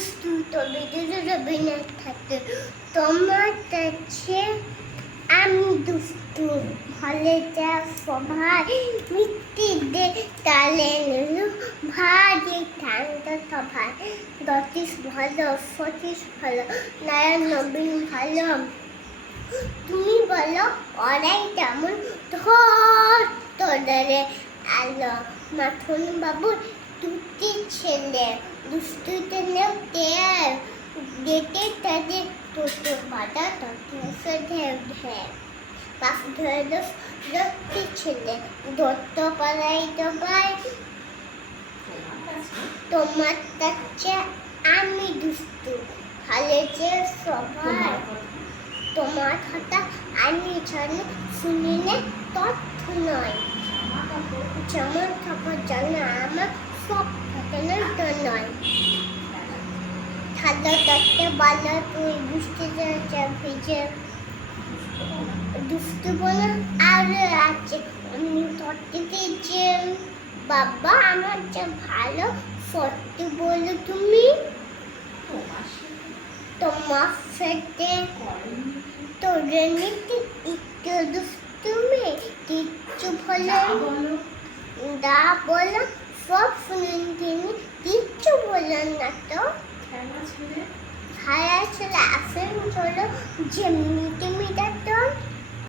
দুষ্টু তবে রবীন্দ্রনাথ ঠাকুর তোমার কাছে আমি দুষ্টু ভালে যা সবাই মিত্তিতে তালে নিলু ভারী ঠান্ডা সভায় দতিস ভালো সতীশ ভালো নারায়ণ নবীন ভালো তুমি বলো ওরাই তেমন ধর তোদের আলো মাথুন বাবুর দুটি ছেলে দুষ্টুতে নেও তেল গেটে তাদের টোটো বাধা তথ্য ঢেউ ঢেউ পাশ ধরে দুটি ছেলে দত্ত পাড়াই ডবাই তোমার কাছে আমি দুষ্টু ভালো যে সবাই তোমার কথা আমি জানি শুনিলে তথ্য নয় যেমন থাকার জন্য আমার সব ঘটনার তো নয় ঠান্ডা তত্ত্বে বলো তুই বুঝতে যা ভিজে দুষ্টু বলে আরো আছে আমি তত্ত্বকে যে বাবা আমার যা ভালো সত্য বলো তুমি তোমার সাথে তোরে নিতে একটু দুষ্টুমি কিচ্ছু ভালো দা বলো সব শুনেন তিনি কিচ্ছু বলেন না তো খায়া ছেলে আসেন চলো যেমনি তুমি তো